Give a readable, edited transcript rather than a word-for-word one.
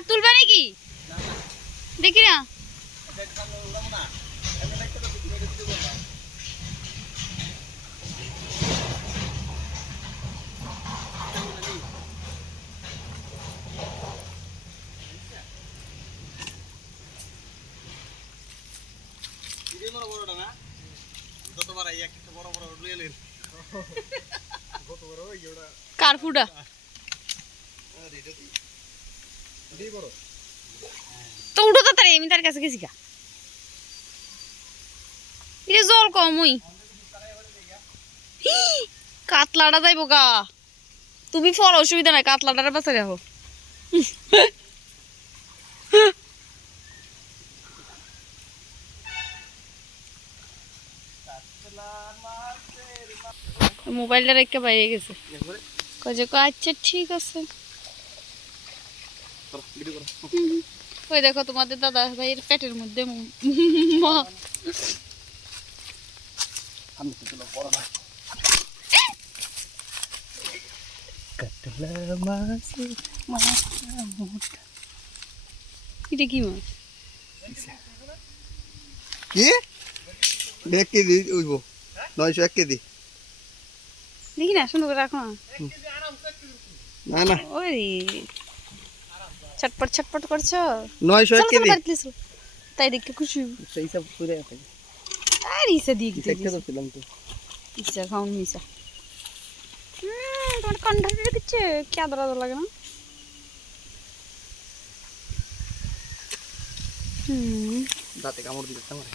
হাত তুলবে নাকি দেখি না কারফুটা তো উঠো তাড়াতাড়ি আমি তার কাছে গেছি গা এটা জল কম ওই কাতলাটা যাইব গা তুমি ফল অসুবিধা নাই কাতলাটার পাশে রাখো মোবাইলটা রেখে বাইরে গেছে কয়ে আচ্ছা ঠিক আছে ওই দেখো তোমাদের দাদা ভাইয়ের পেটের মধ্যে এটা কি মাছ কি 1 কেজি উইব 901 কেজি দেখি না সুন্দর করে রাখো না না ওই ছটপট ছটপট করছো 901 কেজি তাই দেখে খুশি সেই সব পুরো আছে আর ইসা দিয়ে কি দেখতে তো ছিলাম তো ইসা খাউন মিসা তোমার কন্ঠাটা দিচ্ছে কি আদর আদর লাগে না দাঁতে কামড় দিতে আমার